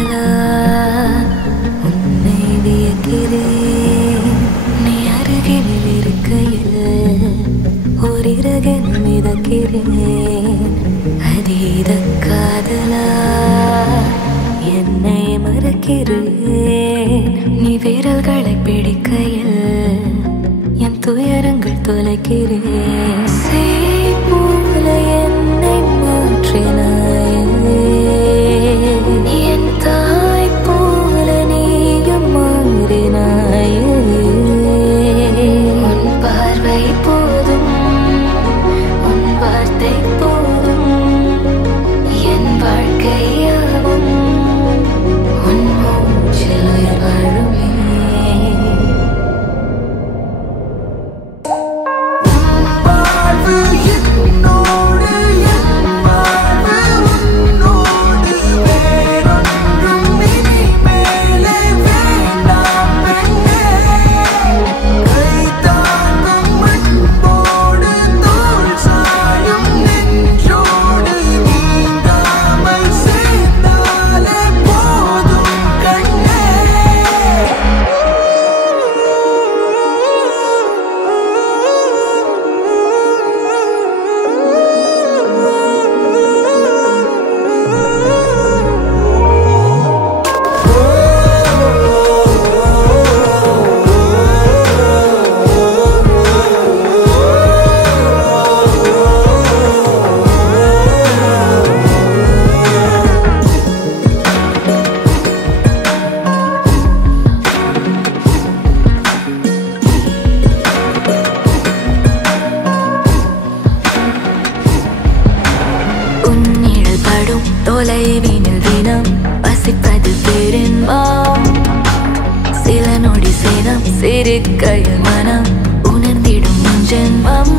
காதலா உன்னை வியக்கிறேன். நீ அருகில் இருக்கையில் ஓரிரகன் மிதக்கிறேன். அதீத காதலா என்னை மறக்கிறேன். நீ விரல்களை பிடிக்கையில் என் துயரங்கள் தொலைக்கிறேன். சேய் போல என்னை மாற்றினாயே, என் தாய் போல நீயும் மாறினாயே. உன் பார்வை போதும், உன் வார்த்தை போதும், என் வாழ்க்கையாவும் உன் மூச்சில் உயிர் வாழுமே. தொலைவினில் தினம் வசிப்பது பெரும்பாம். சில நொடி சினம் சிரிக்கையில் மனம் உணர்ந்திடும் ஜென்மம்.